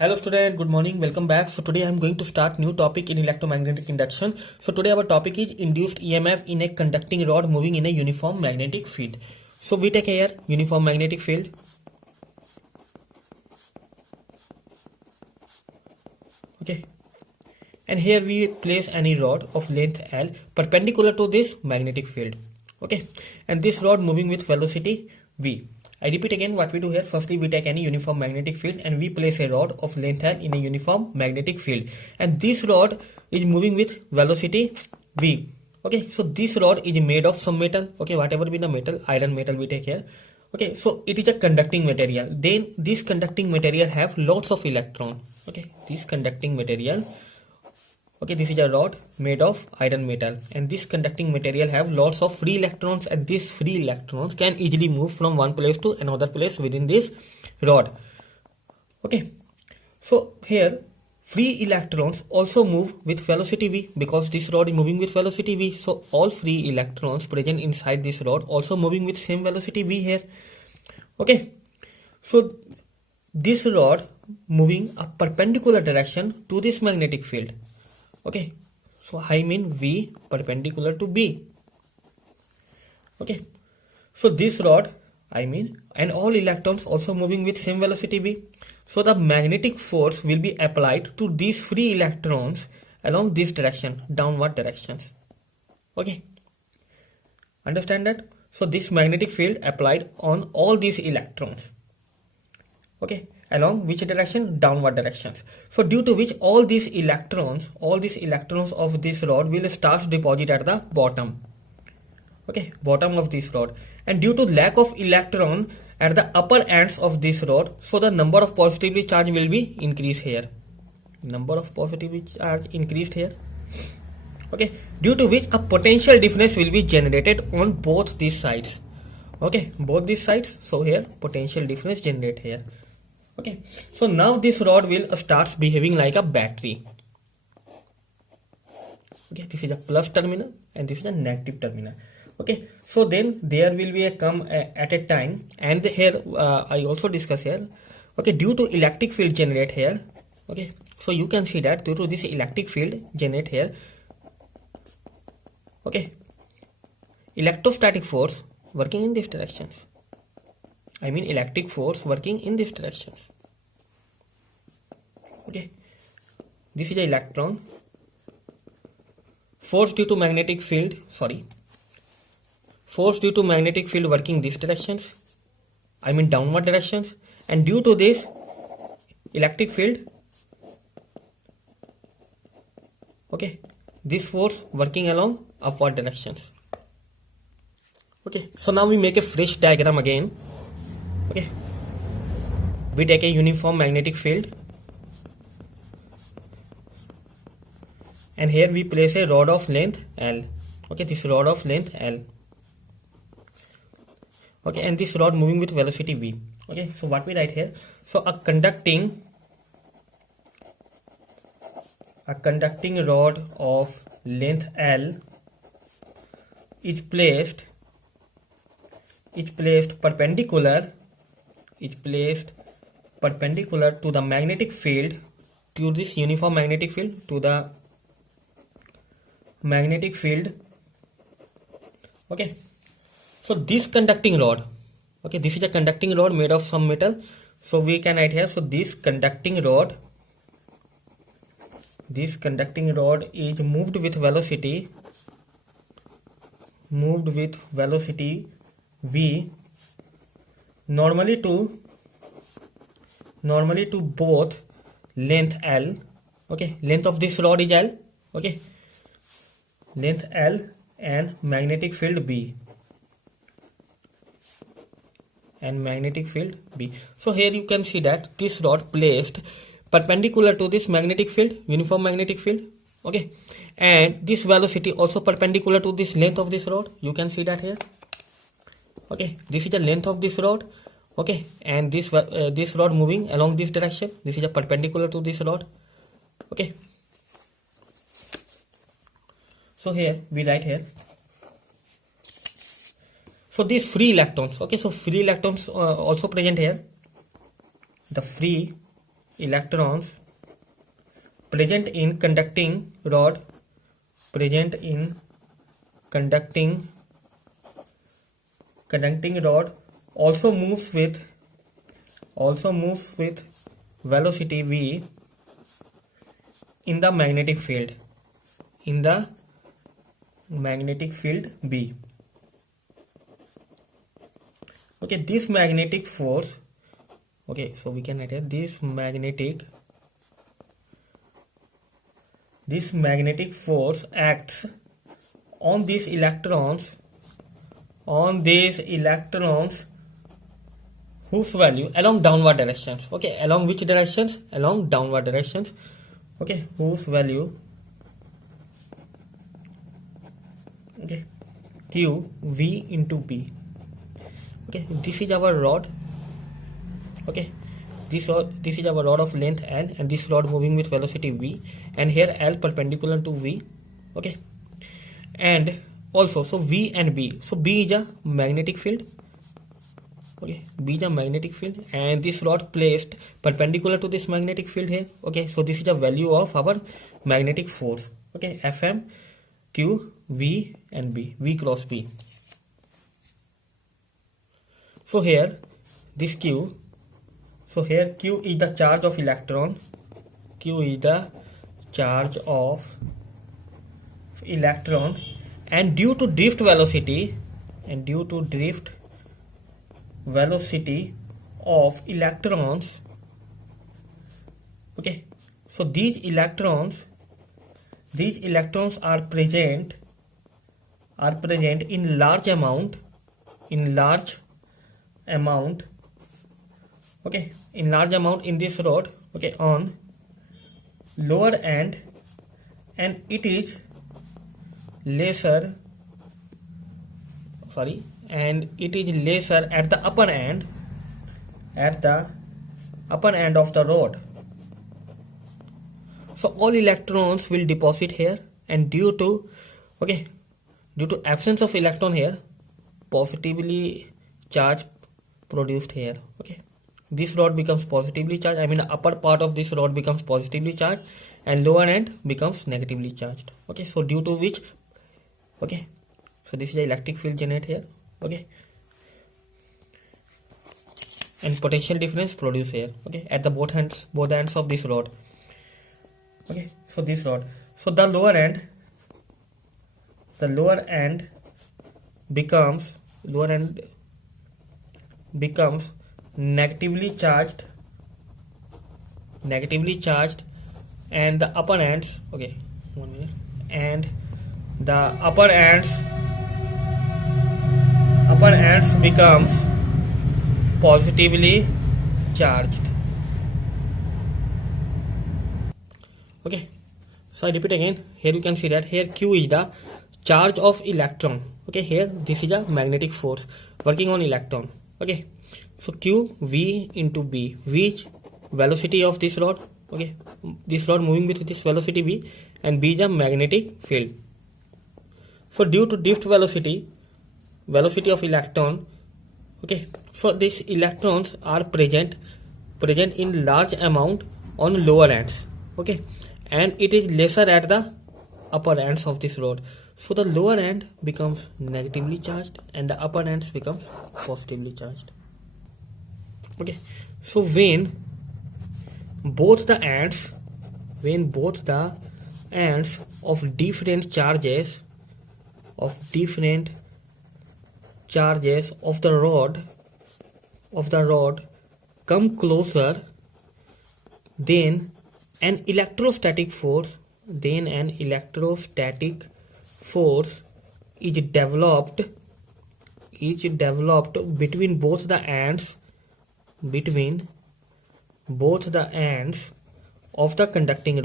Hello student, good morning, welcome back. So today I am going to start new topic in electromagnetic induction. So today our topic is induced EMF in a conducting rod moving in a uniform magnetic field. So we take here uniform magnetic field. Okay. And here we place any rod of length L perpendicular to this magnetic field. Okay. And this rod moving with velocity V. I repeat again what we do here. Firstly, we take any uniform magnetic field and we place a rod of length L in a uniform magnetic field. And this rod is moving with velocity V. Okay, so this rod is made of some metal. Okay, whatever be the metal, iron metal we take here. Okay, so it is a conducting material. Then this conducting material have lots of electron. Okay, this conducting material. Okay, this is a rod made of iron metal and this conducting material have lots of free electrons, and these free electrons can easily move from one place to another place within this rod. Okay, so here free electrons also move with velocity v, because this rod is moving with velocity v. So all free electrons present inside this rod also moving with same velocity v here. Okay, so this rod moving a perpendicular direction to this magnetic field. Okay, so I mean V perpendicular to B. Okay, so this rod, I mean, and all electrons also moving with same velocity V. So the magnetic force will be applied to these free electrons along this direction, downward directions. Okay, understand that? So this magnetic field applied on all these electrons. Okay, along which direction? Downward directions. So due to which all these electrons of this rod will start deposit at the bottom. Okay, bottom of this rod. And due to lack of electron at the upper ends of this rod, so the number of positively charged will be increased here. Number of positively charged increased here. Okay, due to which a potential difference will be generated on both these sides. Okay, both these sides. So here potential difference generate here. Okay, so now this rod will start behaving like a battery. Okay, this is a plus terminal and this is a negative terminal. Okay, so then there will be a come at a time, and here I also discuss here. Okay, due to electric field generate here. Okay, so you can see that due to this electric field generate here. Okay, electrostatic force working in this directions. I mean electric force working in this directions. Okay, this is an electron. Force due to magnetic field, force due to magnetic field working this directions, I mean downward directions, and due to this electric field, okay, this force working along upward directions. Okay, so now we make a fresh diagram again. Okay, we take a uniform magnetic field and here we place a rod of length L. Okay, this rod of length L. Okay, and this rod moving with velocity V. Okay, so what we write here? So a conducting rod of length L is placed perpendicular to the magnetic field, to this uniform magnetic field, to the magnetic field. Okay, so this conducting rod, okay, this is a conducting rod made of some metal, so we can write here. So this conducting rod is moved with velocity V, normally to both length L. Okay, length of this rod is L. Okay, length L and magnetic field B. So here you can see that this rod placed perpendicular to this magnetic field, uniform magnetic field. Okay, and this velocity also perpendicular to this length of this rod. You can see that here. Okay, this is the length of this rod. Okay, and this rod moving along this direction. This is a perpendicular to this rod. Okay, so here we write here. So these free electrons. Okay, so free electrons also present here. The free electrons present in conducting rod also moves with velocity v in the magnetic field B. Okay, this magnetic force, okay, so we can write here this magnetic force acts on these electrons whose value along downward directions. Okay, along which directions? Along downward directions. Okay, whose value, okay, Q V into B. Okay, this is our rod. Okay, this is our rod of length L, and this rod moving with velocity v, and here L perpendicular to V. Okay, and also so V and B, so B is a magnetic field. Okay, B is a magnetic field, and this rod placed perpendicular to this magnetic field here. Okay, so this is a value of our magnetic force. Okay, Fm, Q, V and B, V cross B. So here this Q, so here Q is the charge of electron, and due to drift velocity of electrons, okay, so these electrons are present in large amount, okay, in large amount in this rod, okay, on lower end, and it is lesser at the upper end of the rod. So all electrons will deposit here, and due to absence of electron here, positively charge produced here. Okay, this rod becomes positively charged, I mean the upper part of this rod becomes positively charged and lower end becomes negatively charged. Okay, so due to which, okay, so this is the electric field generated here. Okay, and potential difference produced here. Okay, at the both ends of this rod. Okay, so this rod, so the lower end becomes negatively charged, and the upper ends, okay, 1 minute, and the upper ends becomes positively charged. Okay, so I repeat again, here you can see that here Q is the charge of electron. Okay, here this is a magnetic force working on electron. Okay, so Q V into B, which velocity of this rod, okay, this rod moving with this velocity V, and B is a magnetic field. So due to drift velocity of electron, okay, so these electrons are present in large amount on lower ends. Okay, and it is lesser at the upper ends of this rod. So the lower end becomes negatively charged and the upper ends becomes positively charged. Okay, so when both the ends of different charges of the rod come closer, then an electrostatic force is developed between both the ends of the conducting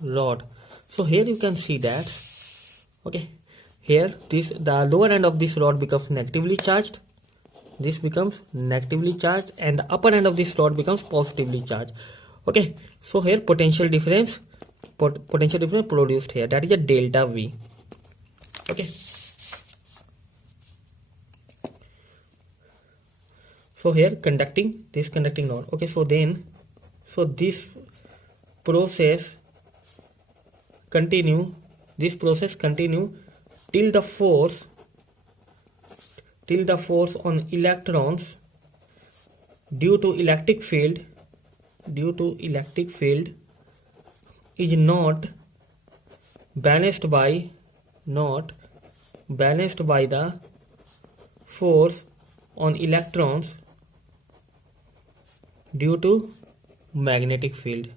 rod. So here you can see that, okay, here the lower end of this rod becomes negatively charged, this becomes negatively charged, and the upper end of this rod becomes positively charged. Okay, so here potential difference produced here, that is a delta V. Okay, So here conducting, this conducting rod. Okay, so then, so this process continue, till the force on electrons due to electric field is not balanced by the force on electrons due to magnetic field.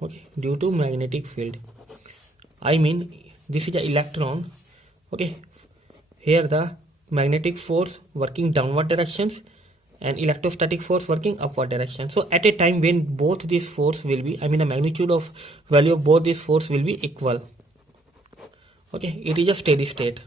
Okay, due to magnetic field, I mean this is an electron. Okay, here the magnetic force working downward directions and electrostatic force working upward direction. So at a time when both these force will be, I mean the magnitude of value of both these force will be equal. Okay, it is a steady state.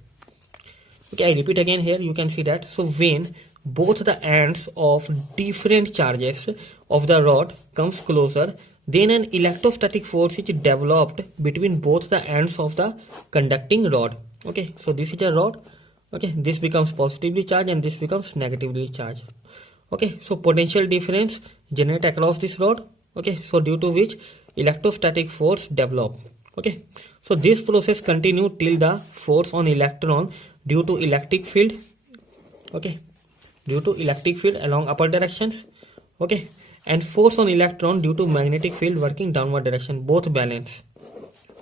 Okay, I repeat again here, you can see that. So when both the ends of different charges of the rod comes closer, then an electrostatic force is developed between both the ends of the conducting rod. Okay, so this is a rod. Okay, this becomes positively charged and this becomes negatively charged. Okay, so potential difference generate across this rod. Okay, so due to which electrostatic force develop. Okay, so this process continue till the force on electron due to electric field. Okay, due to electric field along upper directions. Okay, and force on electron due to magnetic field working downward direction, both balance.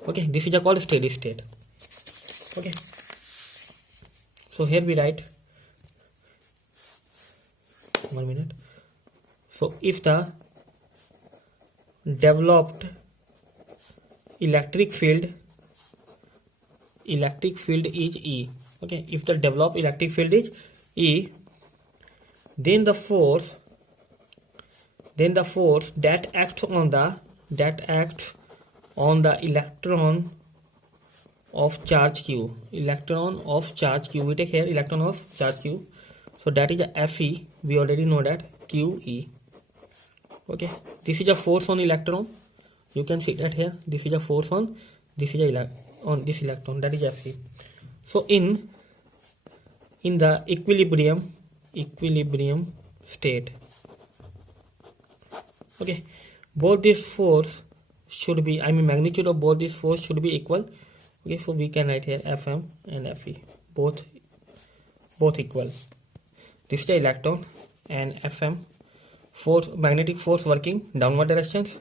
Okay, this is called steady state. Okay, so here we write, 1 minute. So if the developed electric field is E. Okay, if the developed electric field is E, then the force that acts on the electron of charge Q. We take here electron of charge Q. So that is a Fe. We already know that QE. Okay, this is a force on electron. You can see that here. This is a force on this electron. That is Fe. So in the equilibrium state. Okay, both this force should be, I mean magnitude of both this force should be equal. Okay, so we can write here Fm and Fe, both equal. This is the electron and Fm, force, magnetic force working downward directions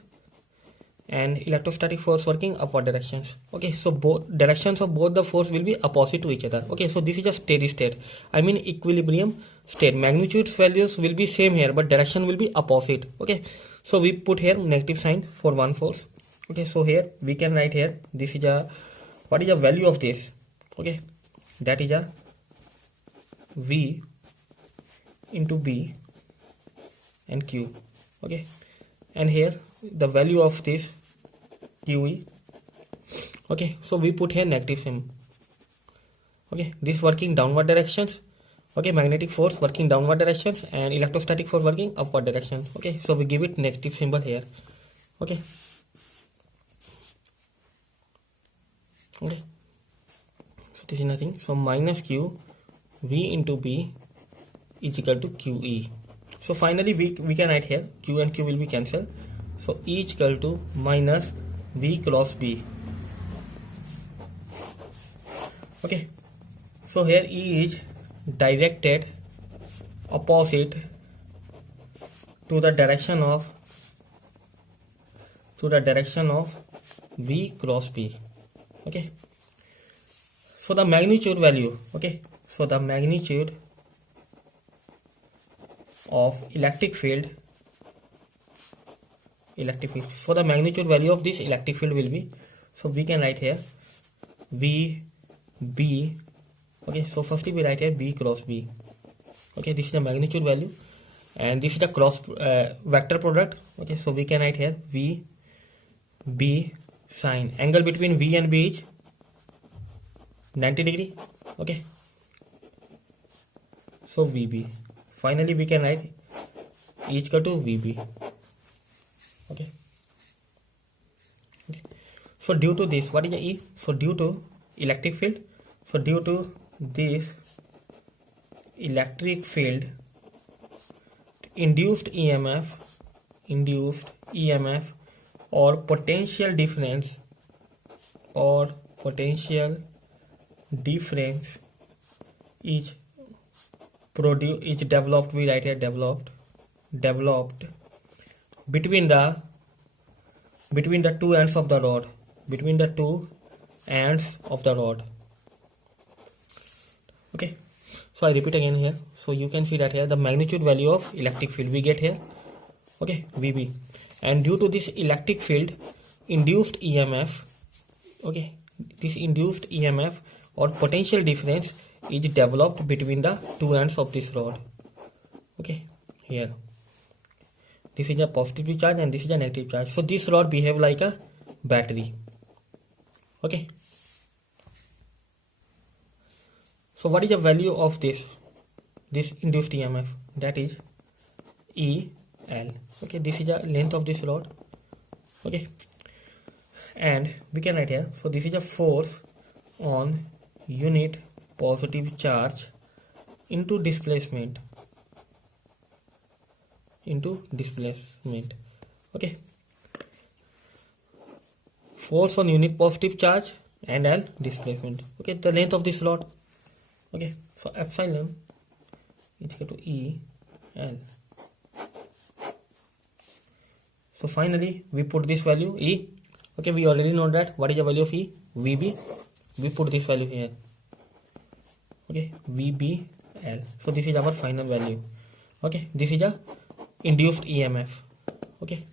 and electrostatic force working upward directions. Okay, so both directions of both the force will be opposite to each other. Okay, so this is a steady state, I mean equilibrium state. Magnitude values will be same here but direction will be opposite. Okay, so we put here negative sign for one force. Okay, so here we can write here, this is a, what is the value of this? Okay, that is a V into B and Q. Okay, and here the value of this QE. Okay, so we put here negative symbol. Okay, this working downward directions. Okay, magnetic force working downward directions and electrostatic force working upward direction. Okay, so we give it negative symbol here. Okay, okay, so this is nothing. So minus Q V into B is equal to QE. So finally we can write here Q and Q will be cancelled. So E is equal to minus V cross B. Okay, so here E is directed opposite to the direction of V cross B. Okay, so the magnitude value, okay, so the magnitude of electric field, so the magnitude value of this electric field will be, so we can write here V B. Okay, so firstly we write here B cross B. Okay, this is the magnitude value and this is the cross vector product. Okay, so we can write here V B sine, angle between V and B is 90 degree. Okay, so VB. Finally we can write E is equal to VB. Okay, okay, so due to this, what is the E? So due to electric field, so due to this electric field, induced EMF or potential difference is developed, we write here developed between the two ends of the rod, okay. So I repeat again here, so you can see that here the magnitude value of electric field we get here, okay, VB, and due to this electric field induced EMF, okay, this induced EMF or potential difference is developed between the two ends of this rod, okay. Here this is a positive charge and this is a negative charge, so this rod behave like a battery, okay. So what is the value of this induced EMF? That is EL, okay. This is the length of this rod, okay, and we can write here, so this is a force on unit positive charge into displacement, okay. Force on unit positive charge and L displacement, okay. The length of this rod, okay. So epsilon is equal to EL. So finally we put this value E, okay. We already know that what is the value of E, VB. We put this value here, okay, VBL. So this is our final value, okay. This is a induced EMF, okay.